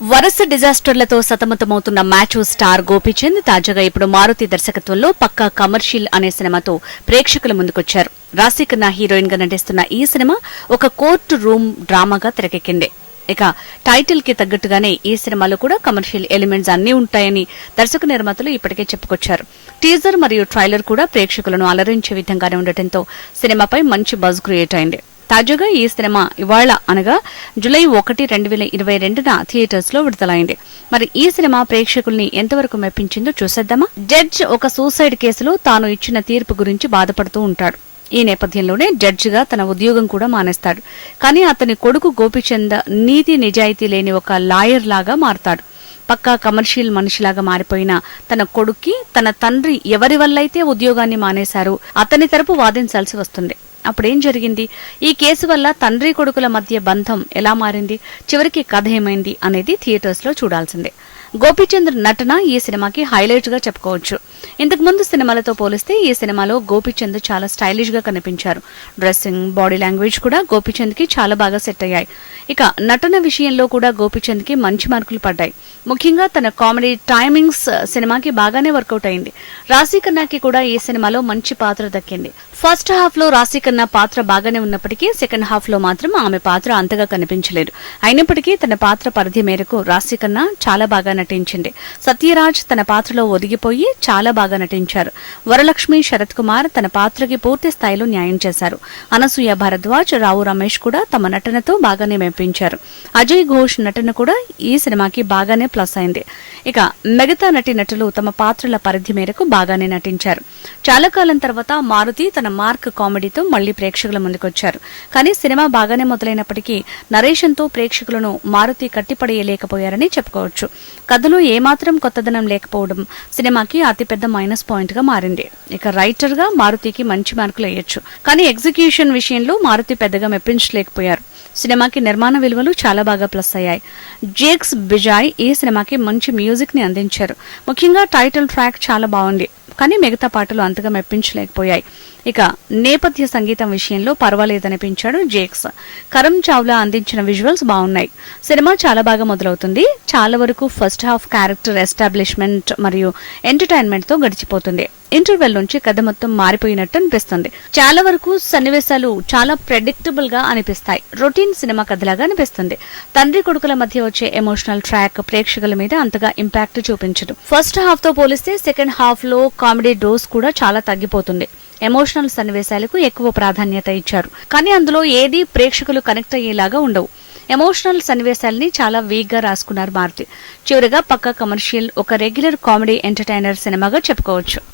వరుస డిజాస్టర్లతో సతమతమవుతున్న match star Gopichand తాజాగా ఇప్పుడు మారుతి దర్శకత్వంలో పక్కా కమర్షియల్ అనే సినిమాతో ప్రేక్షకుల ముందుకొచ్చారు. రాశికన్నా హీరోయిన్గా నటిస్తున్న ఈ సినిమా ఒక కోర్టు రూమ్ డ్రామాగా తెరకెక్కింది. ఇక టైటిల్కి తగ్గట్టుగానే ఈ సినిమాలో కూడా కమర్షియల్ ఎలిమెంట్స్ అన్నీ ఉంటాయని దర్శక నిర్మాతలు ఇప్పటికే చెప్పుకొచ్చారు. టీజర్ మరియు ట్రైలర్ కూడా ప్రేక్షకులను అలరించే విధంగానే ఉండటంతో సినిమాపై మంచి బజ్ క్రియేట్ అయింది. తాజాగా ఈ సినిమా ఇవాళ అనగా జులై ఒకటి రెండు వేల ఇరవై రెండున థియేటర్స్లో విడుదలైంది. మరి ఈ సినిమా ప్రేక్షకుల్ని ఎంతవరకు మెప్పించిందో చూసేద్దామా? జడ్జ్ ఒక సూసైడ్ కేసులో తాను ఇచ్చిన తీర్పు గురించి బాధపడుతూ ఉంటాడు. ఈ నేపథ్యంలోనే జడ్జిగా తన ఉద్యోగం కూడా మానేస్తాడు. కానీ అతని కొడుకు గోపిచంద్ నీతి నిజాయితీ లేని ఒక లాయర్ లాగా మారతాడు. పక్కా కమర్షియల్ మనిషిలాగా మారిపోయిన తన కొడుక్కి తన తండ్రి ఎవరి వల్లైతే ఉద్యోగాన్ని మానేశారో అతని తరపు వాదించాల్సి వస్తుంది. అప్పుడేం జరిగింది? ఈ కేసు వల్ల తండ్రి కొడుకుల మధ్య బంధం ఎలా మారింది? చివరికి కథ ఏమైంది అనేది థియేటర్స్లో చూడాల్సిందే. గోపీచంద్ర నటన ఈ సినిమాకి హైలైట్గా చెప్పుకోవచ్చు. ఇంతకు ముందు సినిమాలతో పోలిస్తే ఈ సినిమాలో గోపీచంద్ చాలా స్టైలిష్గా కనిపించారు. డ్రెస్సింగ్ బాడీ లాంగ్వేజ్ కూడా గోపీచంద్కి చాలా బాగా సెట్ అయ్యాయి. ఇక నటన విషయంలో కూడా గోపీచంద్కి మంచి మార్కులు పడ్డాయి. ముఖ్యంగా తన కామెడీ టైమింగ్స్ uh, సినిమాకి బాగానే వర్కౌట్ అయింది. రాశీ ఖన్నాకి కూడా ఈ సినిమాలో మంచి పాత్ర దక్కింది. ఫస్ట్ హాఫ్లో రాశీ ఖన్నా పాత్ర బాగానే ఉన్నప్పటికీ సెకండ్ హాఫ్లో మాత్రం ఆమె పాత్ర అంతగా కనిపించలేదు. అయినప్పటికీ తన పాత్ర పరిధి మేరకు రాశీ ఖన్నా చాలా బాగా నటించింది. సత్యరాజ్ తన పాత్రలో ఒదిగిపోయి చాలా బాగా నటించారు. వరలక్ష్మి శరత్ కుమార్ తన పాత్రకి పూర్తి స్థాయిలో న్యాయం చేశారు. అనసూయ భరద్వాజ్ రావు రమేష్ కూడా తమ నటనతో బాగానే మెప్పించారు. అజయ్ ఘోష్ నటన కూడా ఈ సినిమాకి బాగానే ప్లస్ అయింది. ఇక మిగతా నటి నటులు తమ పాత్రల పరిధి మేరకు బాగానే నటించారు. చాలా కాలం తర్వాత మారుతి తన మార్క్ కామెడీతో మళ్ళీ ప్రేక్షకుల ముందుకొచ్చారు. కానీ సినిమా బాగానే మొదలైనప్పటికీ నరేషన్తో ప్రేక్షకులను మారుతి కట్టిపడేయలేకపోయారని చెప్పుకోవచ్చు. కథలో ఏమాత్రం కొత్తదనం లేకపోవడం సినిమాకి అతిపెద్ద మైనస్ పాయింట్గా మారింది. ఇక రైటర్గా మారుతికి మంచి మార్కులు వేయొచ్చు. కానీ ఎగ్జిక్యూషన్ విషయంలో మారుతి పెద్దగా మెప్పించలేకపోయారు. సినిమాకి నిర్మాణ విలువలు చాలా బాగా ప్లస్ అయ్యాయి. జేక్స్ బిజాయ్ ఈ సినిమాకి మంచి మ్యూజిక్ని అందించారు. ముఖ్యంగా టైటిల్ ట్రాక్ చాలా బాగుంది. కానీ మిగతా పాటలు అంతగా మెప్పించలేకపోయాయి. ఇక నేపథ్య సంగీతం విషయంలో పర్వాలేదనిపించాడు జేక్స్. కరం చావ్లా అందించిన విజువల్స్ బాగున్నాయి. సినిమా చాలా బాగా మొదలవుతుంది. చాలా వరకు ఫస్ట్ హాఫ్ క్యారెక్టర్ ఎస్టాబ్లిష్మెంట్ మరియు ఎంటర్టైన్మెంట్తో గడిచిపోతుంది. ఇంటర్వెల్ నుంచి కథ మొత్తం మారిపోయినట్టు అనిపిస్తుంది. చాలా వరకు సన్నివేశాలు చాలా ప్రెడిక్టబుల్గా అనిపిస్తాయి. రొటీన్ సినిమా కథలాగా అనిపిస్తుంది. తండ్రి కొడుకుల మధ్య వచ్చే ఎమోషనల్ ట్రాక్ ప్రేక్షకుల మీద అంతగా ఇంపాక్ట్ చూపించదు. ఫస్ట్ హాఫ్తో పోలిస్తే సెకండ్ హాఫ్లో కామెడీ డోస్ కూడా చాలా తగ్గిపోతుంది. ఎమోషనల్ సన్నివేశాలకు ఎక్కువ ప్రాధాన్యత ఇచ్చారు. కానీ అందులో ఏది ప్రేక్షకులు కనెక్ట్ అయ్యేలాగా ఉండవు. ఎమోషనల్ సన్నివేశాల్ని చాలా వీక్గా రాసుకున్నారు మారుతి. చివరిగా పక్క కమర్షియల్ ఒక రెగ్యులర్ కామెడీ ఎంటర్టైనర్ సినిమాగా చెప్పుకోవచ్చు.